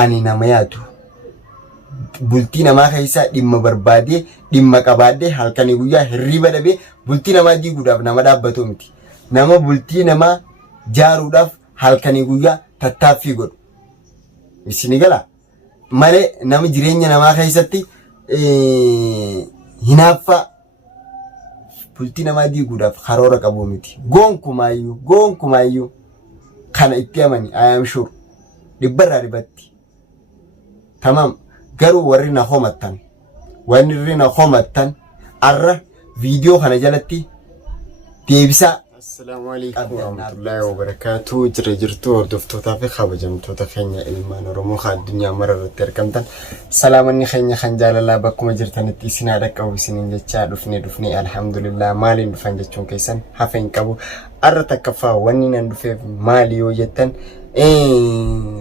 ani nama yaatu bultii namaa keessa dhimma barbaadee dhimma qabaadee halkanii guyyaa hirriba dhabee bultii namaa diiguudhaaf nama dhaabbatu miti. Nama bultii namaa jaaruudhaaf halkanii guyyaa tattaaffii godhu. Isin gala malee nama jireenya namaa keessatti hinaaffaa bultii namaa diiguudhaaf karoora qabu miti. Gonkumaayyuu kana itti amani I am sure dhibbarraa dhibatti. Tamam garuu warri na homattan arra viidiyoo kana jalatti deebisaa. Assalamu alaikum warahmatullahi wabarakatuh. Jirtu hordoftootaa fi kabajamtoota keenya ilmaan Oromoo addunyaa mararratti argamtan salaamanni keenya kan jaalalaa bakkuma jirtanitti isin haa dhaqqabu isiniin jechaa dhufne alhamdulillah maaliin dhufan jechuun keessan hafa hin qabu. Arra takkaffaa wanni nan dhufeef maali yoo jettan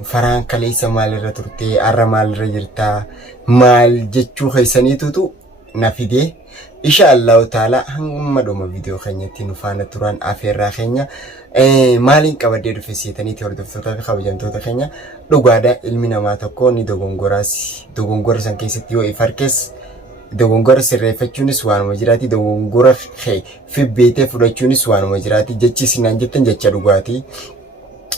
faraan kaleessa maalirra turte arra maalirra jirta maal jechuu keessaniitutu na fidee inshallah taala hamma dhuma viidiyoo keenyatti nu faana turan afeerraa keenya maaliin qabadee dhufe seetaniiti hordoftoota fi kabajamtoota keenya dhugaadha ilmi namaa tokko ni dogongora san keessatti yoo ifarkees dogongora sirreeffachuunis waanuma jiraati dogongora fi beetee fudhachuunis waanuma jiraati jechi sinaan jettan jecha dhugaati.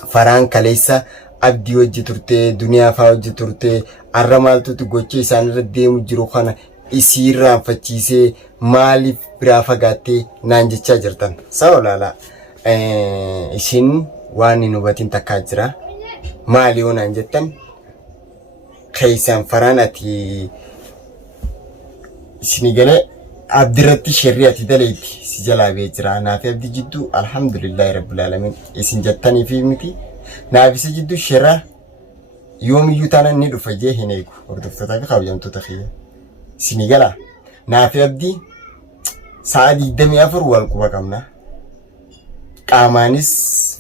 Faraan kaleessa abdii hojii turte duniyaa faa hojii turte arra maaltuuti gochee isaanirra deemu jiru kana isiirraan fachiisee maaliif biraa fagaattee naan jechaa jirtan. Sawa laala isin waan hin hubatin takkaa jira maali yoo naan jettan keessaan faraan ati isinii galee abdirratti sherrii ati daleetti si jalaa bee jira naaf abdi jidduu alhamdulillahi rabbil alamin isin jettanii fi miti naaf isa jidduu sherra yoomiyyuu taana ni dhufa jee hin eegu hordoftoota fi kabajamtoota kiyya isinii gala naaf abdi sa'a 24 wal quba qabna qaamaanis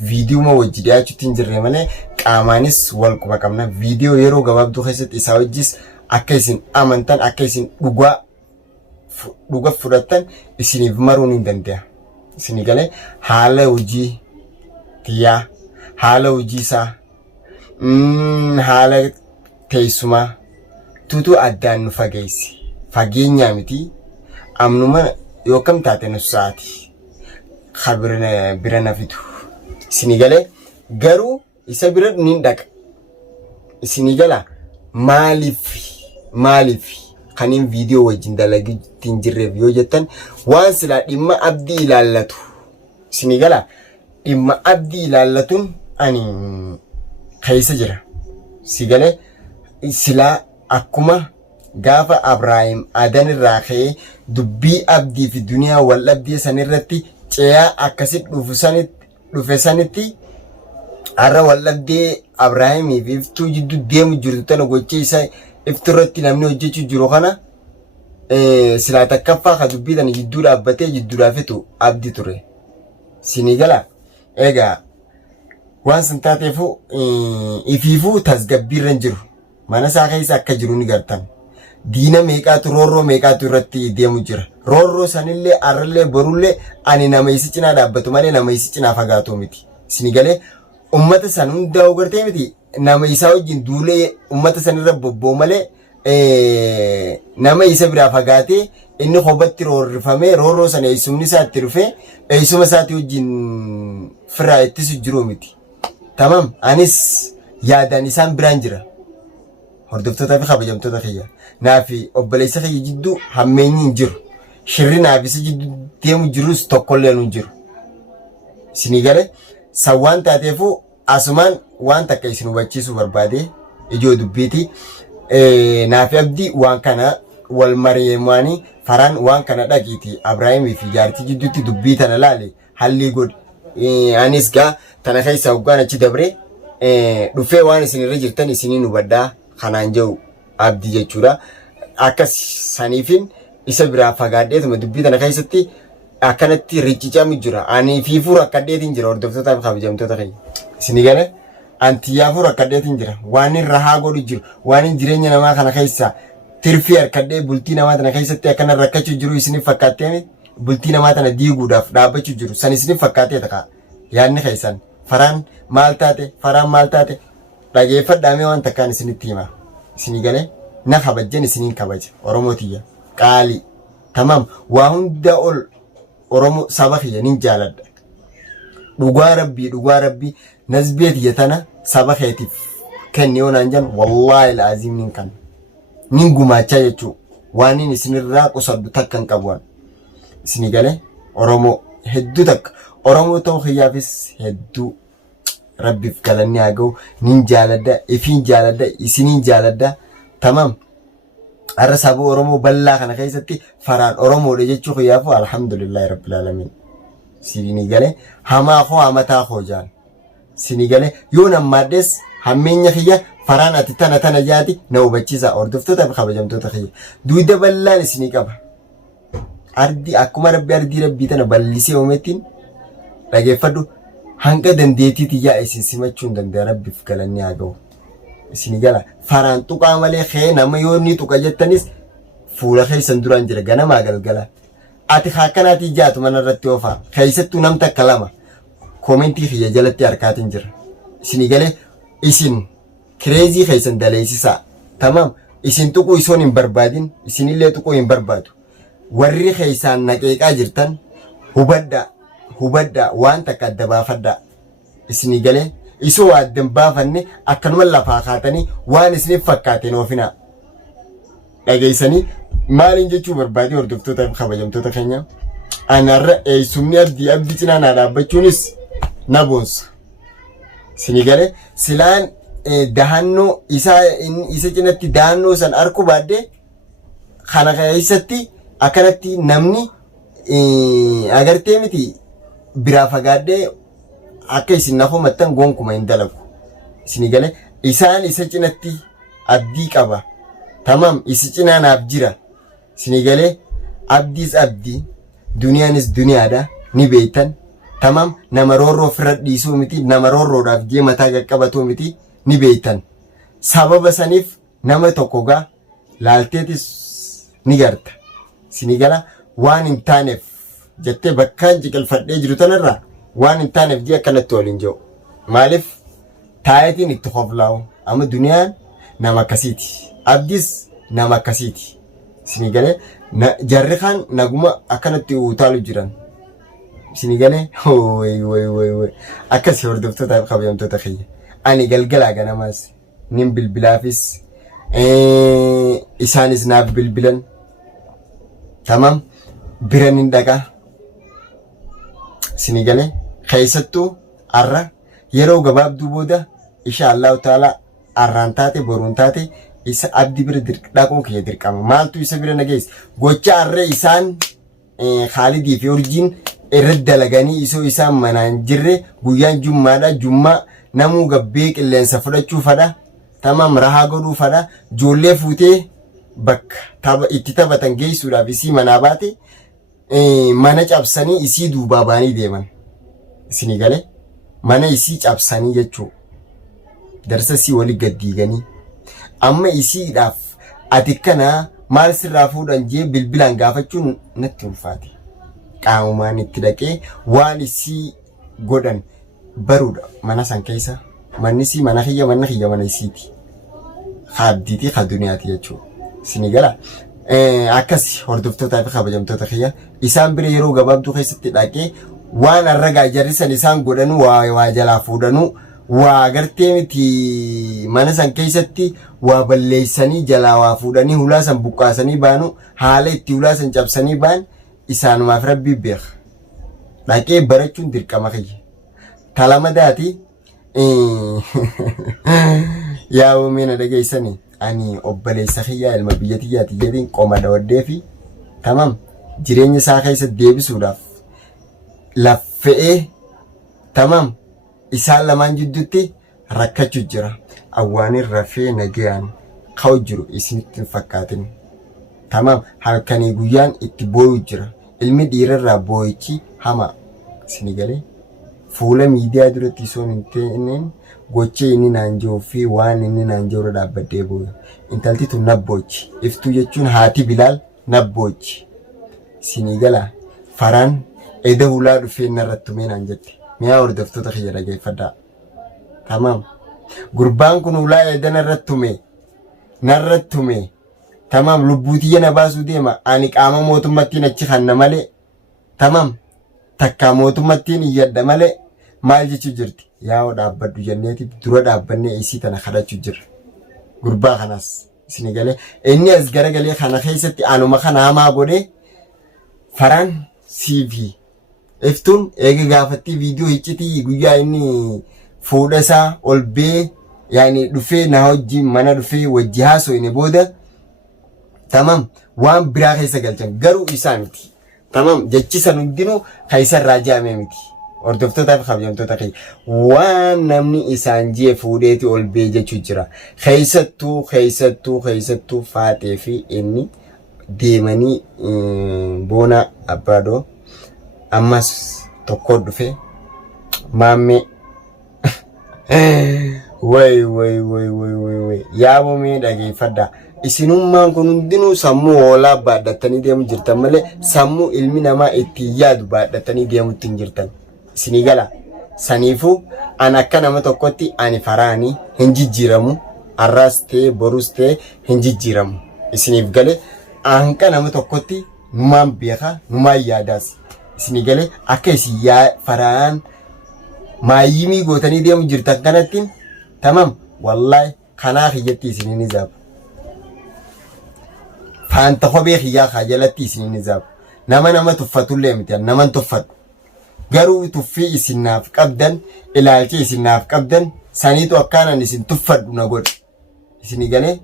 viidiyoo ma wajji dhiyaachuutti hin jirre malee qaamaanis wal quba qabna viidiyoo yeroo gabaabduu keessatti isaa wajjis akka isin amantan akka isin dhuga fudhatan isiniif maruun hin danda'a. Isinii galee haala hojii tiyyaa, haala hojii isaa, haala teessumaa tutu addaan nu fageessi. Fageenyaa miti amnuma yookaan taate nus sa'aati. Bira na fitu. Isinii galee garuu isa bira ni dhaqa. Isinii gala maaliif kanin viidiyoo wajjin dalagiitiin jirreef yoo jettan waan silaa dhimma abdii ilaallatu isinii gala dhimma abdii ilaallatuun ani keessa jira si galee silaa akkuma gaafa Abrahaam Adan irraa ka'ee dubbii abdii fi duniyaa wal dhabdee sanirratti ceeyaa akkasitti dhufe sanitti har'a wal dhabdee Abrahaamii fi iftuu jidduu deemu jirtu tana gochee isaa ifturratti namni hojjechuu jiru kana silaa takkaffaa ka dubbii tana jidduu dhaabbatee jidduudhaafitu abdii ture. Sinii gala egaa waan san taateefu ifiifuu tasgabbiirra hin jiru mana isaa keessa akka jiru ni gartan. Diina meeqaatu roorroo meeqaatu irratti deemu jira. Roorroo sanillee arrallee borullee ani nama isi cinaa dhaabbatu malee nama isi cinaa fagaatu miti. Sinii galee ummata san hundaa gartee miti. Nama isaa wajjin duulee ummata sanirra bobboo malee nama isa biraa fagaatee inni hobatti roorrifamee roorroo sana eessumni isaatti dhufee eessuma isaatti wajjin firaa ittisu jiru miti. Tamam anis yaadaan isaan biraan jira. Hordoftootaa fi kabajamtoota kiyya. Naafi obboleessa kiyya jidduu hammeenyi hin jiru. Shirri naafisa jidduu deemu jirus tokkollee hin jiru. Isinii galee sawwaan taateefuu asumaan waan takka isin hubachiisuu barbaade ijoo dubbiiti naaf abdii waan kana wal mari'amanii faraan waan kana dhaqiiti Abrahaamii fi jaartii jidduutti dubbii tana laale halli god anis gaa tana keessa hoggaan achi dabre dhufee waan isin irra jirtan isiniin hubadhaa kanaan jiru abdii jechuudha akkas saniifin isa biraa fagaadheetuma dubbii tana keessatti akkanatti riccicaamu jira ani fiifuu rakkadheetiin jira hordoftootaa fi kabajamtoota kiyya. Isinii galee antiyaafuu rakkadheetiin jira waan irra haa godhu jiru waan jireenya namaa kana keessa tirfii harkadhee bultii namaa tana keessatti akkana rakkachuu jiru isiniif fakkaattee bultii namaa tana diiguudhaaf dhaabbachuu jiru san isiniif fakkaattee ta'a yaadni keessan faraan maal taate dhageeffadhaa mee waan takkaan isinitti hima isinii galee na kabajjan isiniin kabaja Oromootiya qaalii tamam waa hunda ol Oromoo saba kiyya nin jaaladha dhugaa rabbii nazbeet yatana saba keetiif kenni yoonaan jan wallaahi laaziim nin kan nin gumaachaa jechuu waan inni isinirraa qusaddu takkan qabuwan isinii galee Oromoo hedduu takka Oromoo ta'uu kiyyaafis hedduu rabbiif galanni haa ga'u nin jaaladha ifiin jaaladha isiniin jaaladha tamam arra saba Oromoo bal'aa kana keessatti faraan Oromoodha jechuu kiyyaafu alhamdulillahi rabbil alamin sinii galee hamaa koo hamataa koo jaan sinii galee yoo nammaadhes hammeenya kiyya faraan ati tana jaati na hubachiisa hordoftoota fi kabajamtoota kiyya duuda bal'aan isinii qaba ardi akkuma rabbii tana bal'isee uumettiin dhageeffadhu hanga dandeetiiti yaa isin simachuun danda'a rabbiif galanni haa ga'u isinii gala faraan tuqaa malee kee nama yoo ni tuqa jettanis fuula keessan duraan jira ganamaa galgala ati akkanaati jaatu mana irratti oofaa keessattuu nam takka lama koomentii kiyya jalatti harkaatiin jira isinii galee isin kireezii keessan daleessisaa tamam isin tuquu isoon hin barbaadin isinillee tuquu hin barbaadu warri keessaan naqeeqaa jirtan hubaddaa waan takka adda baafaddaa isinii galee isoo addan baafanne akkanuma lafaa kaatanii waan isiniif fakkaateen oofinaa dhageessanii maaliin jechuu barbaadee hordoftoota kabajamtoota keenya anarra eessumni abdii cinaa naa dhaabbachuunis na boonsa isinii galee silaan dahannoo isa cinatti dahannoo san arku baaddee kana keessatti akkanatti namni agartee miti biraa fagaadhee akka isin nafu mattan gonkuma hin dalagu isinii galee isaan isa cinatti abdii qaba tamam isi cinaa naaf jira isinii galee abdiis abdii duniyaanis duniyaadha ni beeytan tamam nama roorroo firra dhiisuu miti nama roorroodhaaf jee mataa qaqqabatuu miti ni beeytan sababa saniif nama tokko gaa laalteetis ni garta isinii gala waan hin taaneef jettee bakkaan ciqilfadhee jiru tanarraa waan hin taaneef jee akkanatti waliin jiru maaliif taayatiin itti qoflaa'u amma duniyaan nama akkasiiti abdiis nama akkasiiti isinii galee jarri kaan naguma akkanatti utaalu jiran isinii galee way akkasii hordoftoota kabajamtoota kiyya ani galgalaa ganamaas nin bilbilaafis isaanis naaf bilbilan tamam bira nin dhaqaa isinii galee keessattuu arra yeroo gabaabduu booda insha Allahu ta'ala arraan taate boruun taate isa abdi bira dhaquun kiyya dirqama maaltu isa bira nageessa gocha arree isaan Khaalidii fi Urjiin irratti dalaganii isoo isaan manaan jirre guyyaan jummaadha jummaa namuu gabbee qilleensa fudhachuu fadha tamam rahaa godhuu fadha ijoollee fuutee bakka itti taphatan geessuudhaaf isii manaa baate mana cabsanii isii duubaa baanii deeman isinii galee mana isii cabsanii jechuu darsa isii walii gaddiiganii amma isiidhaaf ati kana maal sirraa fuudhan jee bilbilaan gaafachuun natti ulfaate qaamumaan itti dhaqee waan isii godhan baruudha mana san keessa manni isii mana kiyya mana isiiti haabdiitii ha duniyaati jechuu isinii gala akkasi hordoftootaa fi kabajamtoota kiyya isaan bira yeroo gabaabduu keessatti dhaqee waan arragaa jarrisan isaan godhanuu waa jalaa fuudhanuu waa gartee miti mana san keessatti waa balleessanii jalaa waa fuudhanii hulaa san buqqaasanii baanu haala itti hulaa san cabsanii baan isaanumaaf rabbii beeka dhaqee barachuun dirqama kiyya talamadaati yaa uumina dhageessanii ani obboleessa kiyyaa ilma biyya tiyyaati jedhiin qoma dawaddee fi tamam jireenya isaa keessatti deebisuudhaaf laffa'ee tamam isaan lamaan jidduutti rakkachuu jira awwaaniin rafee nagayaan ka'u jiru isinitti hin fakkaatin tamam halkanii guyyaan itti booyu jira ilmi dhiirarraa booyichi hama isinii galee fuula miidiyaa duratti isoon hin ta'ineen gochee inni naan jiru fi waan inni naan jiru dhaabbadhee booyu intalti tun nabboochi iftuu jechuun haati Bilaal nabboochi isinii gala faraan eda hulaa dhufee narratti tumee naan jette mi'a hordoftoota kiyya dhageeffadhaa tamam gurbaan kun ulaa eedan narrattume tamam lubbuutiyya na baasuu deema ani qaama mootummattiin achi kanna malee tamam takka mootummattiin iyyadha malee maal jechuu jirti yaa dhaabbadhu jenneeti dura dhaabbannee isii tana kadhachuu jirra gurbaa kanas isini galee inni as garagalee kana keessatti anuma kana hamaa godhee faraan CV iftuun eega gaafatti viidiyoo hiccitii guyyaa inni fuudha isaa ol bee yaani dhufee na hojii mana dhufee wajji haasoo inni booda tamam waan biraa keessa galchan garuu isaa miti tamam jechisan hundinuu kaisar raajame miti hordoftoota fi kabajamtoota kee waan namni isaan jee fuudheeti ol bee jechuu jira keessattuu faatee fi inni deemanii boona abbaadoo ammas tokko dhufe maamme way yaabo mee dhageeffadha isinummaan kun hundinuu sammuu hoolaa baadhatanii deemu jirtan malee sammuu ilmi namaa itti yaadu baadhatanii deemutti hin jirtan isinii gala saniifuu an akka nama tokkotti ani faraanii hin jijjiiramu arraas ta'e borus ta'e hin jijjiiramu isiniif gale anka nama tokkotti numaan beeka numaan yaadaas isinii gale akka isin faraan maayimii gootanii deemu jirtan kanattiin tamam wallahi kanaaf iyyatti isinii ni zaabu faanta kophee xiyyaa kaajalatti isinii ni zaabu nama tuffatullee miti naman tuffatu garuu tuffii isinnaaf qabdan ilaalchee isinnaaf qabdan saniitu akkaanan isin tuffadhu na godhe isinii galee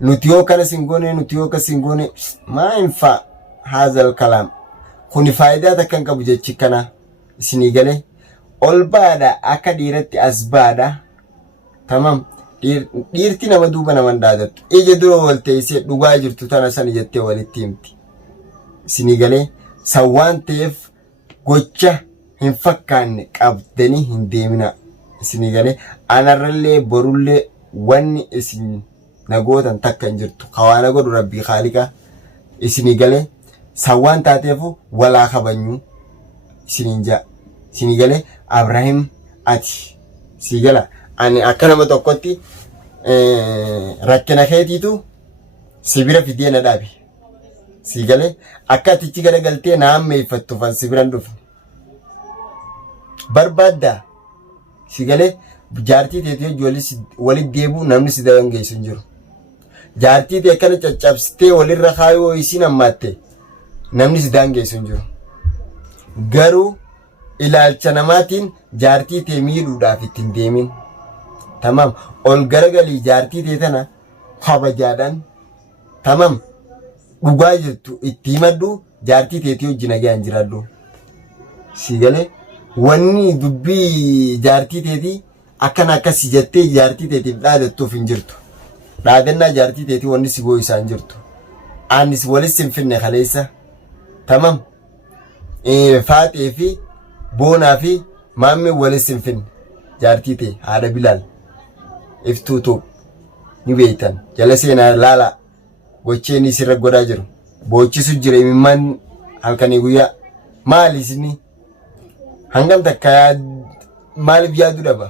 nuti yoo kana singoone nuti yoo ka singoone maa infa haazal kalaam kuni faayidaa takkan qabu jechi kana isinii galee ol baada akka dhiiratti as baada tamam dhiirti nama duuba naman dhaadattu ija dura wal teessee dhugaa jirtu tana sana jettee walitti himti isinii galee sawwaan ta'eef gocha hin fakkaanne qabdanii hin deemina isinii galee anarrallee borullee wanni isin nagootan takka hin jirtu kawaana godhu rabbii khaalika isinii galee sawwaan taateefu walaa kabanyuu isiniin jaa isinii galee Abraham ati sigala ani akka nama tokkotti rakkina keetiitu sibira fidee na dhaabi sigale akka atichi garagaltee na ammeeffattu fan sibiran dhufu barbaadda sigale jaartii teetee ijoollee walitti deebi'u namni si dangeessu hin jiru jaartii tee kana caccabsitee walirra kaayoo isin ammaatte namni si dangeessu hin jiru garuu ilaalcha namaatiin jaartii tee miidhuudhaaf ittiin deemin tamam ol garagalii jaartii tee tana kabajaadhaan tamam dhugaa jirtu itti himadhu jaartii teetii wajjin nagaan jiraadhu sigale wanni dubbii jaartii teetii akkana akkasi jettee jaartii teetiif dhaadattuuf hin jirtu dhaadannaa jaartii teetii wanni si gooyu isaan jirtu anis walis hin finne kaleessa tamam faatee fi boonaa fi maamme walis hin finne jaartii tee haadha bilaal iftuutu ni beeytan jala seenaa laala gocheeni sirra godhaa jiru boochisu jira imimmaan halkanii guyyaa maali isini hangam takka maaliif yaadu dhaba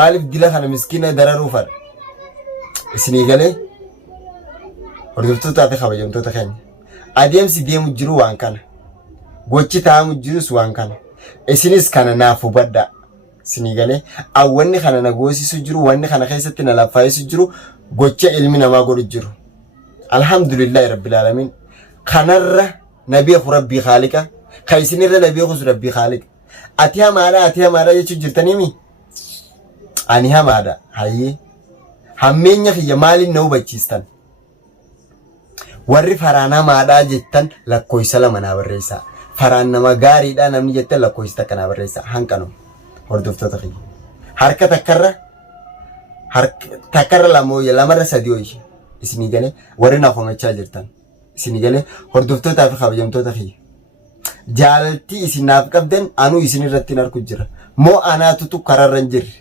maaliif dila kana miskiina dararuufadha isinii galee hordoftootaa fi kabajamtoota keenya adeemsi deemu jiru waan kana gochi taa'amu jirus waan kana isinis kana naaf hubadha isinii galee wanni kana na goosisu jiru wanni kana keessatti na laffaayisu jiru gocha ilmi namaa godhu jiru alhamdulillahi rabbil alamin kanarra nabiyaku rabbii khaalika kaisinirra nabiyaku rabbii khaalika ati hamaadha jechu jirtanimi ani hamaadha hayyee hammeenya kiyya maaliin na hubachiistan warri faraan hamaadha jettan lakkoofsa lama naa barreessaa faraan nama gaariidha namni jettan lakkoofsa takka naa barreessaa hanqanu hordoftoota kiyya harka takkarra lamarra sadii ho'ishi isinii galee warri na komachaa jirtan isinii galee hordoftootaa fi kabajamtoota kiyya jaalaltii isinaaf qabdan anuu isin irratti hin arku jira moo anaatutu kararra hin jirre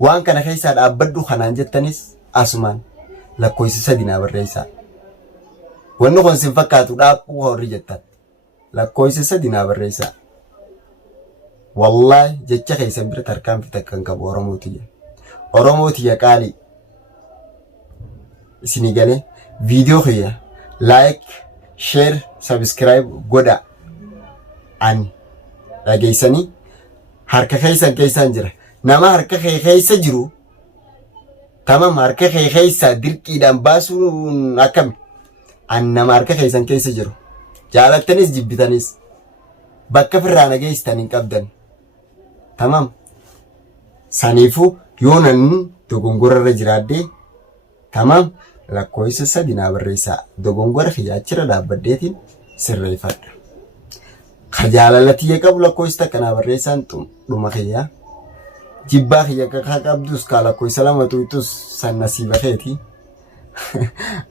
waan kana keessaa dhaabbadhu kanaan jettanis asumaan lakkoofsa sadii naa barreessaa wanni kun sin fakkaatu dhaabbuu horri jettan lakkoofsa sadii naa barreessaa wallahi jecha keessan bira tarkaanfii takkan qabu oromootu jira Oromooti ya qaali isinii galee viidiyoo kiyya like share subscribe godha ani dhageessanii harka keessan jira nama harka keessa jiru tamam harka keessa dirqiidhaan baasuun akkam an nama harka keessan keessa jiru jaalattanis jibbitanis bakka firraa nageesstan hin qabdan tamam saniifu yoonan dogongorarra jiraadde tamam lakkoofsa 3 naa barreessaa dogongora khiyaachira dhaabbaddeetiin sirreeffadha khajaalalati qabu lakkoofsa kana barreessaan dhuma khiyyaa jibbaa khiyya ka qabdus ka lakkoofsa lamatu itus san nasiiba keeti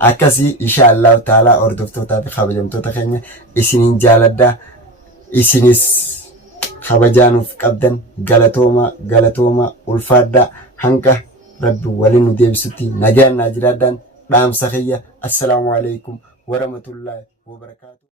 akkasi inshallah taala ordoftoota fi kabajamtoota keenya isiniin jaaladda isinis kabajaanuuf qabdan galatooma ulfaadda hanqa rabbi waliin nu deebisutti nagaan naa jiraaddan dhaamsa khiyya assalamu alaykum wa rahmatullahi wa barakatuh